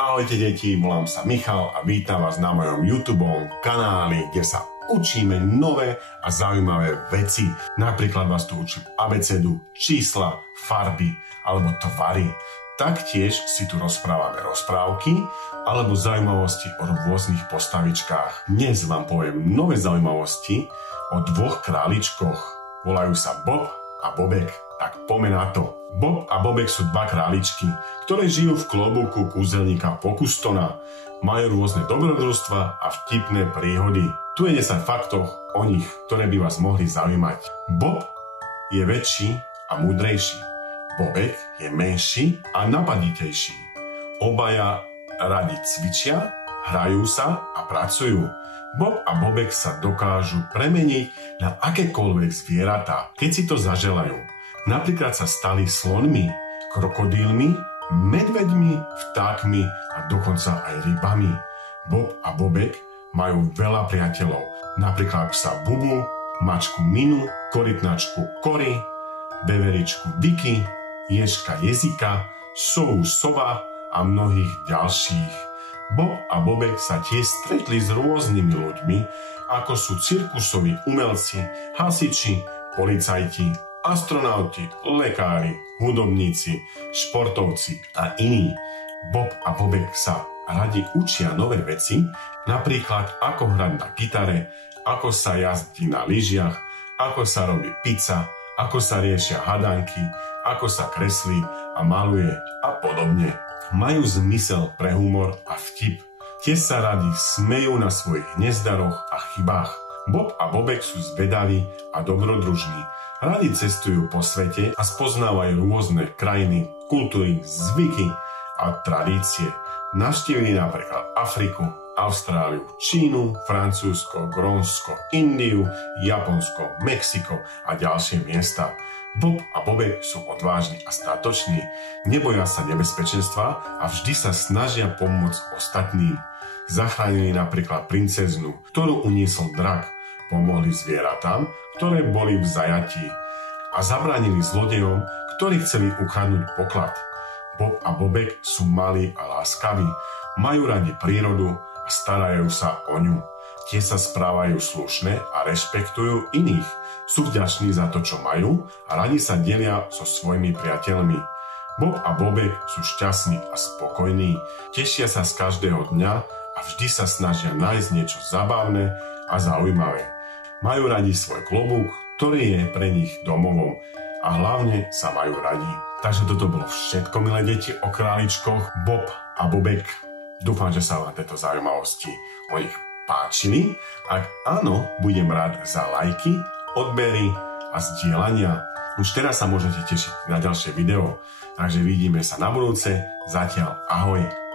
Ahojte deti, volám sa Michal a vítam vás na mojom YouTube kanáli, kde sa učíme nové a zaujímavé veci. Napríklad vás tu učím abecedu, čísla, farby alebo tvary. Taktiež si tu rozprávame rozprávky alebo zaujímavosti o rôznych postavičkách. Dnes vám poviem nové zaujímavosti o dvoch králičkoch. Volajú sa Bob a Bobek. Tak poďme na to. Bob a Bobek sú dva králičky, ktoré žijú v klobúku kúzelníka Pokustona. Majú rôzne dobrodružstva a vtipné príhody. Tu je 10 faktov o nich, ktoré by vás mohli zaujímať. Bob je väčší a múdrejší. Bobek je menší a napaditejší. Obaja radi cvičia, hrajú sa a pracujú. Bob a Bobek sa dokážu premeniť na akékoľvek zvieratá, keď si to zaželajú. Napríklad sa stali slonmi, krokodílmi, medveďmi, vtákmi a dokonca aj rybami. Bob a Bobek majú veľa priateľov, napríklad psa Bubu, mačku Minu, korytnačku Kory, beveričku Vicky, ježka Jezika, sovu Sova a mnohých ďalších. Bob a Bobek sa tiež stretli s rôznymi ľuďmi, ako sú cirkusoví umelci, hasiči, policajti, astronauti, lekári, hudobníci, športovci a iní. Bob a Bobek sa radi učia nové veci, napríklad ako hrať na gitare, ako sa jazdí na lyžiach, ako sa robí pizza, ako sa riešia hadanky, ako sa kreslí a maluje a podobne. Majú zmysel pre humor a vtip. Tie sa radi smejú na svojich nezdaroch a chybách. Bob a Bobek sú zvedaví a dobrodružní. Radi cestujú po svete a spoznávajú rôzne krajiny, kultúry, zvyky a tradície. Navštívili napríklad Afriku, Austráliu, Čínu, Francúzsko, Grónsko, Indiu, Japonsko, Mexiko a ďalšie miesta. Bob a Bobek sú odvážni a statoční, neboja sa nebezpečenstva a vždy sa snažia pomôcť ostatným. Zachránili napríklad princeznu, ktorú uniesol drak, pomohli zvieratám, ktoré boli v zajatí a zabránili zlodejom, ktorí chceli ukradnúť poklad. Bob a Bobek sú malí a láskaví, majú radi prírodu a starajú sa o ňu. Tie sa správajú slušne a rešpektujú iných. Sú vďační za to, čo majú a radi sa delia so svojimi priateľmi. Bob a Bobek sú šťastní a spokojní. Tešia sa z každého dňa a vždy sa snažia nájsť niečo zabavné a zaujímavé. Majú radi svoj klobúk, ktorý je pre nich domovom a hlavne sa majú radi. Takže toto bolo všetko, milé deti, o králičkoch Bob a Bobek. Dúfam, že sa vám tieto zaujímavosti o nich páčili. Ak áno, budem rád za lajky, odbery a zdieľania. Už teraz sa môžete tešiť na ďalšie video. Takže vidíme sa na budúce. Zatiaľ ahoj.